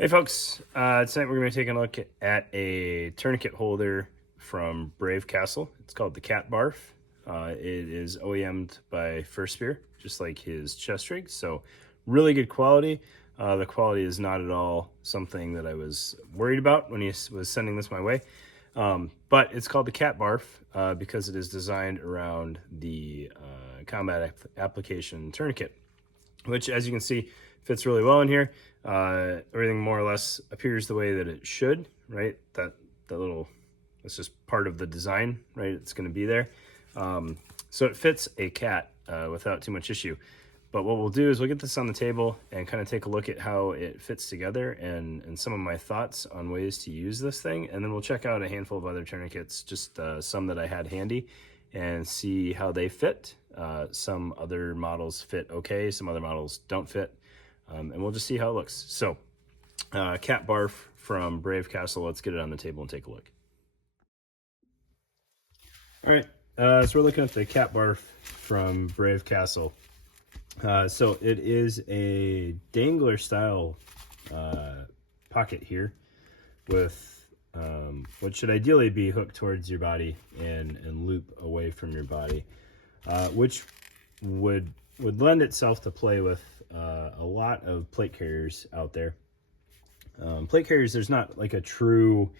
Hey folks, tonight we're going to be taking a look at a tourniquet holder from Brave Castle. It's called the Cat Barf. It is OEM'd by First Spear, just like his chest rig, so really good quality. The quality is not at all something that I was worried about when he was sending this my way. But it's called the Cat Barf because it is designed around the combat application tourniquet, which, as you can see, fits really well in here. Everything more or less appears the way that it should, right? That little, that's just part of the design, right? It's going to be there. So it fits a cat without too much issue. But what we'll do is we'll get this on the table and kind of take a look at how it fits together and some of my thoughts on ways to use this thing. And then we'll check out a handful of other tourniquets, just some that I had handy, and see how they fit. Some other models fit okay, some other models don't fit. And we'll just see how it looks. So, Cat Barf from Brave Castle. Let's get it on the table and take a look. All right, so we're looking at the Cat Barf from Brave Castle. So it is a dangler style pocket here with what should ideally be hooked towards your body and loop away from your body, which would lend itself to play with a lot of plate carriers out there. Plate carriers, there's not like a true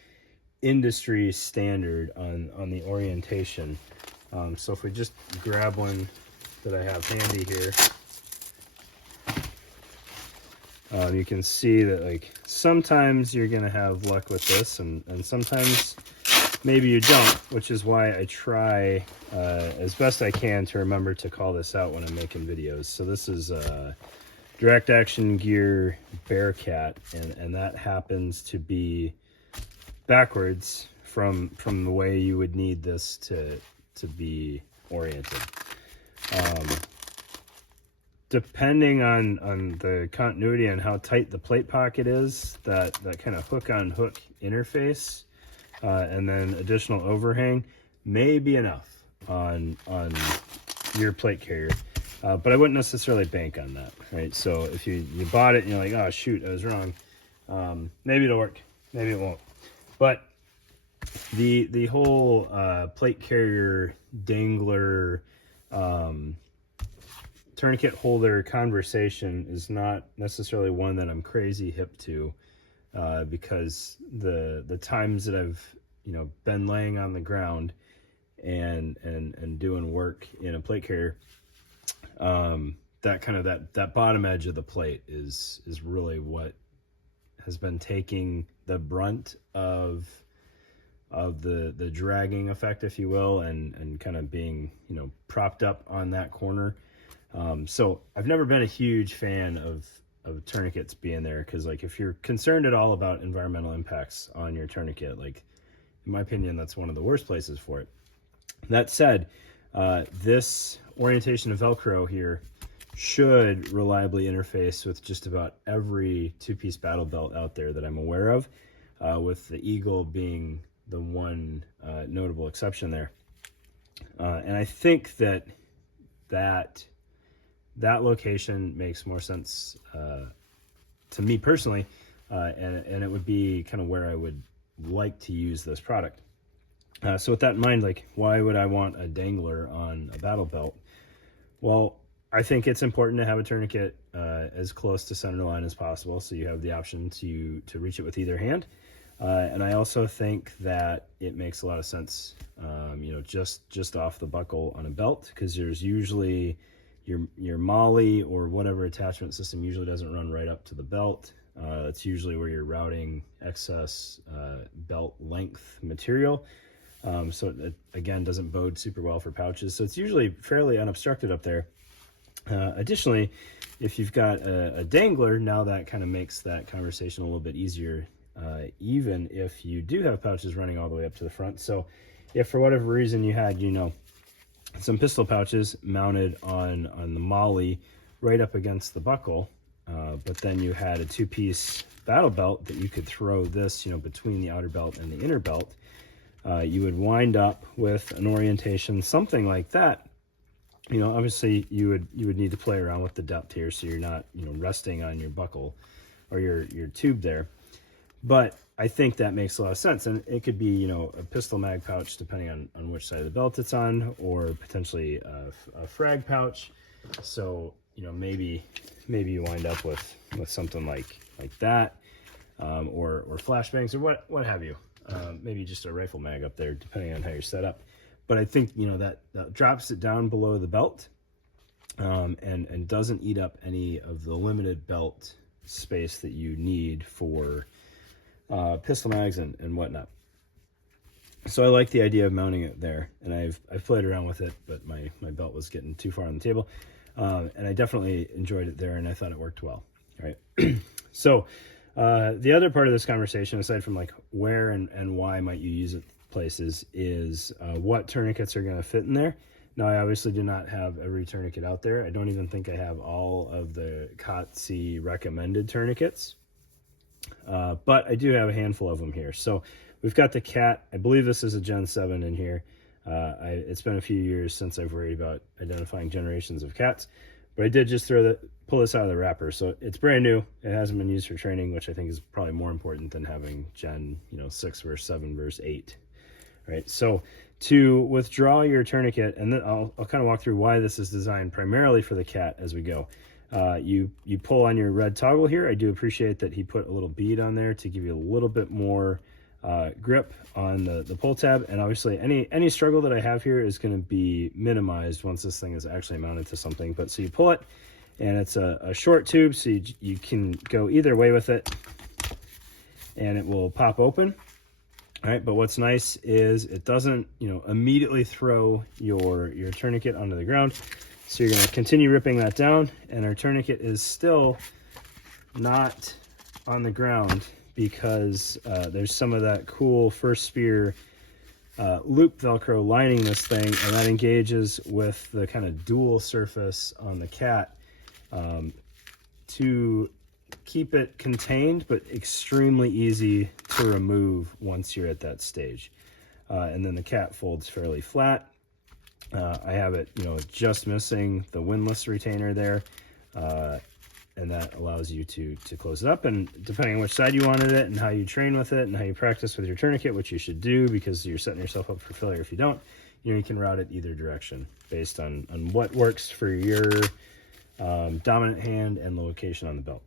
industry standard on the orientation. So if we just grab one that I have handy here, you can see that like sometimes you're gonna have luck with this and sometimes maybe you don't, which is why I try as best I can to remember to call this out when I'm making videos. So this is Direct Action Gear Bearcat, and that happens to be backwards from the way you would need this to be oriented. Depending on the continuity and how tight the plate pocket is, that kind of hook on hook interface and then additional overhang may be enough on your plate carrier. But I wouldn't necessarily bank on that, right? So if you bought it and you're like, oh shoot, I was wrong, maybe it'll work, maybe it won't. But the whole plate carrier dangler tourniquet holder conversation is not necessarily one that I'm crazy hip to, because the times that I've been laying on the ground and doing work in a plate carrier, that kind of that bottom edge of the plate is really what has been taking the brunt of the dragging effect, if you will, and kind of being propped up on that corner. So I've never been a huge fan of tourniquets being there, because like if you're concerned at all about environmental impacts on your tourniquet, like in my opinion, that's one of the worst places for it. That said, this orientation of Velcro here should reliably interface with just about every two-piece battle belt out there that I'm aware of, with the Eagle being the one notable exception there. And I think that location makes more sense to me personally, and it would be kind of where I would like to use this product. So with that in mind, like, why would I want a dangler on a battle belt? Well, I think it's important to have a tourniquet as close to center line as possible, so you have the option to reach it with either hand. And I also think that it makes a lot of sense, just off the buckle on a belt, because there's usually your molly or whatever attachment system usually doesn't run right up to the belt. That's usually where you're routing excess belt length material. So it, again, doesn't bode super well for pouches. So it's usually fairly unobstructed up there. Additionally, if you've got a dangler, now that kind of makes that conversation a little bit easier, even if you do have pouches running all the way up to the front. So if for whatever reason you had, some pistol pouches mounted on the molly right up against the buckle, but then you had a two-piece battle belt that you could throw this, between the outer belt and the inner belt, you would wind up with an orientation something like that. Obviously you would need to play around with the depth here, so you're not resting on your buckle or your tube there. But I think that makes a lot of sense. And it could be, you know, a pistol mag pouch, depending on which side of the belt it's on, or potentially a frag pouch. So, you know, maybe you wind up with something like that, or flashbangs, or what have you. Maybe just a rifle mag up there, depending on how you're set up. But I think, you know, that drops it down below the belt, and doesn't eat up any of the limited belt space that you need for pistol mags and whatnot. So I like the idea of mounting it there, and I've played around with it, but my belt was getting too far on the table, and I definitely enjoyed it there, and I thought it worked well. All right. So the other part of this conversation, aside from like where and why might you use it places, is what tourniquets are going to fit in there. Now, I obviously do not have every tourniquet out there. I don't even think I have all of the COTC recommended tourniquets. But I do have a handful of them here. So we've got the Cat. I believe this is a Gen 7 in here. It's been a few years since I've worried about identifying generations of cats, but I did just pull this out of the wrapper. So it's brand new. It hasn't been used for training, which I think is probably more important than having Gen 6 versus 7 versus 8. Right. So to withdraw your tourniquet, and then I'll kind of walk through why this is designed primarily for the Cat as we go. You pull on your red toggle here. I do appreciate that he put a little bead on there to give you a little bit more grip on the pull tab, and obviously any struggle that I have here is going to be minimized once this thing is actually mounted to something. But so you pull it, and it's a short tube, so you can go either way with it, and it will pop open. All right, but what's nice is it doesn't immediately throw your tourniquet onto the ground. So you're going to continue ripping that down, and our tourniquet is still not on the ground because there's some of that cool First Spear loop Velcro lining this thing, and that engages with the kind of dual surface on the Cat to keep it contained, but extremely easy to remove once you're at that stage. And then the Cat folds fairly flat. I have it, just missing the windlass retainer there, and that allows you to close it up. And depending on which side you wanted it and how you train with it and how you practice with your tourniquet, which you should do because you're setting yourself up for failure if you don't, you can route it either direction based on what works for your dominant hand and the location on the belt.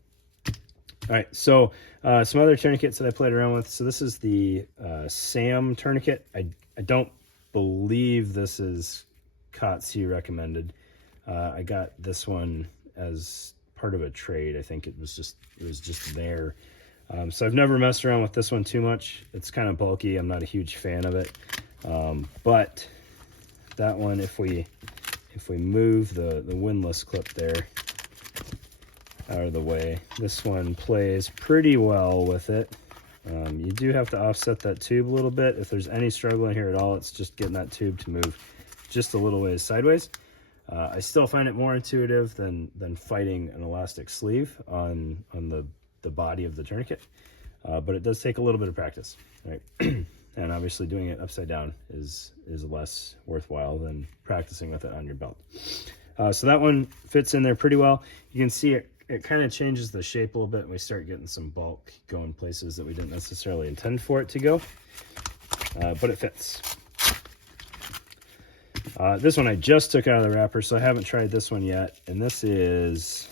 All right, so some other tourniquets that I played around with. So this is the SAM tourniquet. I don't believe this is COTC recommended. I got this one as part of a trade. I think it was just there. So I've never messed around with this one too much. It's kind of bulky. I'm not a huge fan of it. But that one, if we move the windlass clip there out of the way, this one plays pretty well with it. You do have to offset that tube a little bit. If there's any struggle in here at all, it's just getting that tube to move just a little ways sideways. I still find it more intuitive than fighting an elastic sleeve on the body of the tourniquet, but it does take a little bit of practice, right? And obviously doing it upside down is less worthwhile than practicing with it on your belt. So that one fits in there pretty well. You can see it kind of changes the shape a little bit, and we start getting some bulk going places that we didn't necessarily intend for it to go, but it fits. This one I just took out of the wrapper, so I haven't tried this one yet, and this is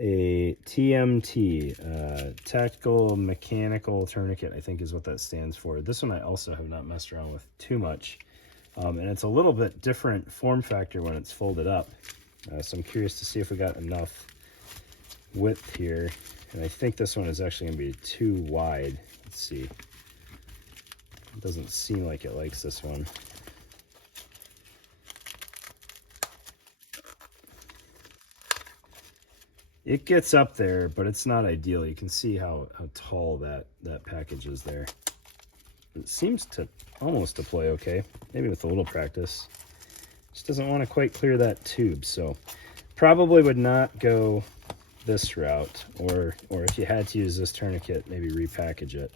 a TMT, Tactical Mechanical Tourniquet, I think is what that stands for. This one I also have not messed around with too much, and it's a little bit different form factor when it's folded up. So I'm curious to see if we got enough width here. And I think this one is actually going to be too wide. Let's see. It doesn't seem like it likes this one. It gets up there, but it's not ideal. You can see how tall that package is there. It seems to almost deploy okay, maybe with a little practice. Just doesn't want to quite clear that tube, so probably would not go this route, or if you had to use this tourniquet, maybe repackage it.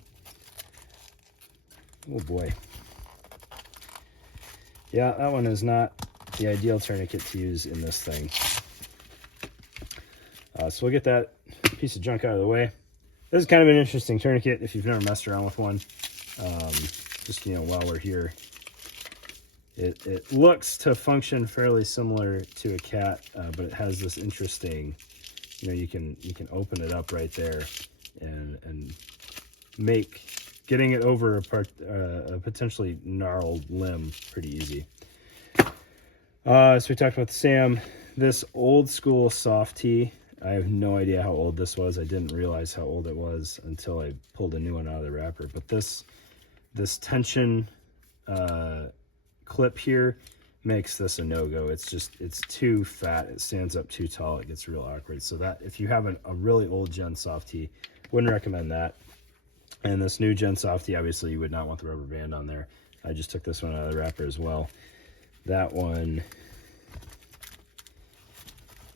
Oh boy. Yeah, that one is not the ideal tourniquet to use in this thing. So we'll get that piece of junk out of the way. This is kind of an interesting tourniquet if you've never messed around with one. Just, you know, while we're here, it looks to function fairly similar to a cat, but it has this interesting, you know, you can open it up right there and make getting it over a potentially gnarled limb pretty easy. So we talked about the SAM. This old school soft tee, I have no idea how old this was. I didn't realize how old it was until I pulled a new one out of the wrapper. But this tension clip here makes this a no-go. It's too fat. It stands up too tall. It gets real awkward. So that if you have a really old gen soft tee, wouldn't recommend that. And this new gen soft tee, obviously you would not want the rubber band on there. I just took this one out of the wrapper as well. That one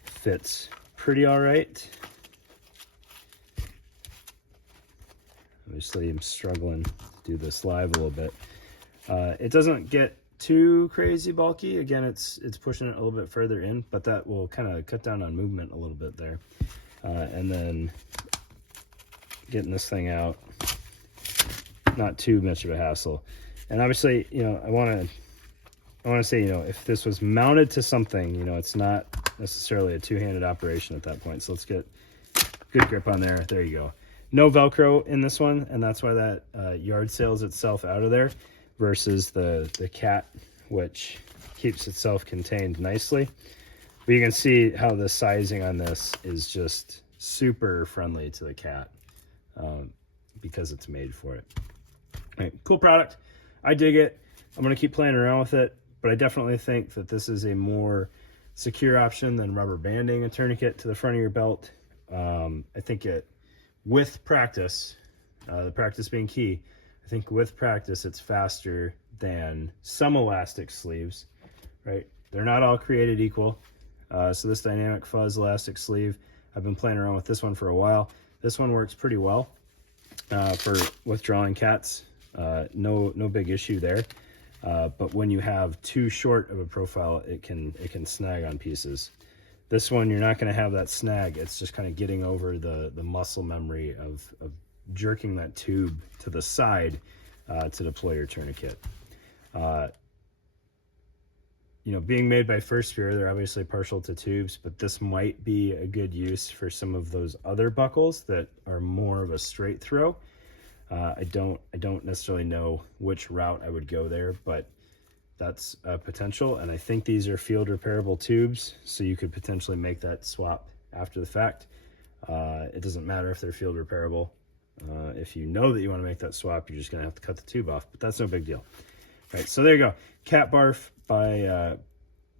fits pretty all right. Obviously I'm struggling to do this live a little bit. It doesn't get too crazy bulky. Again, it's pushing it a little bit further in, but that will kind of cut down on movement a little bit there. And then getting this thing out, not too much of a hassle. And obviously, you know, I want to say, you know, if this was mounted to something, you know, it's not necessarily a two-handed operation at that point. So let's get good grip on there. There you go. No Velcro in this one, and that's why that yard sails itself out of there versus the Cat, which keeps itself contained nicely. But you can see how the sizing on this is just super friendly to the Cat because it's made for it. All right, cool product. I dig it. I'm going to keep playing around with it, but I definitely think that this is a more secure option than rubber banding a tourniquet to the front of your belt. I think with practice, the practice being key, I think with practice it's faster than some elastic sleeves, right? With not all created equal. So this dynamic fuzz elastic sleeve, I've been playing around with this one for a while. This one works pretty well for withdrawing cats. No big issue there. But when you have too short of a profile, it can snag on pieces. This one, you're not going to have that snag. It's just kind of getting over the muscle memory of jerking that tube to the side to deploy your tourniquet. You know, being made by First Spear, they're obviously partial to tubes, but this might be a good use for some of those other buckles that are more of a straight throw. I don't necessarily know which route I would go there, but that's a potential. And I think these are field repairable tubes, so you could potentially make that swap after the fact. It doesn't matter if they're field repairable. If you know that you want to make that swap, you're just going to have to cut the tube off, but that's no big deal. All right, so there you go. Cat Barf by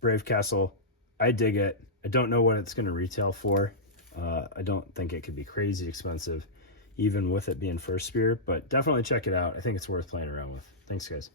Brave Castle. I dig it. I don't know what it's going to retail for. I don't think it could be crazy expensive, even with it being First Spear, but definitely check it out. I think it's worth playing around with. Thanks, guys.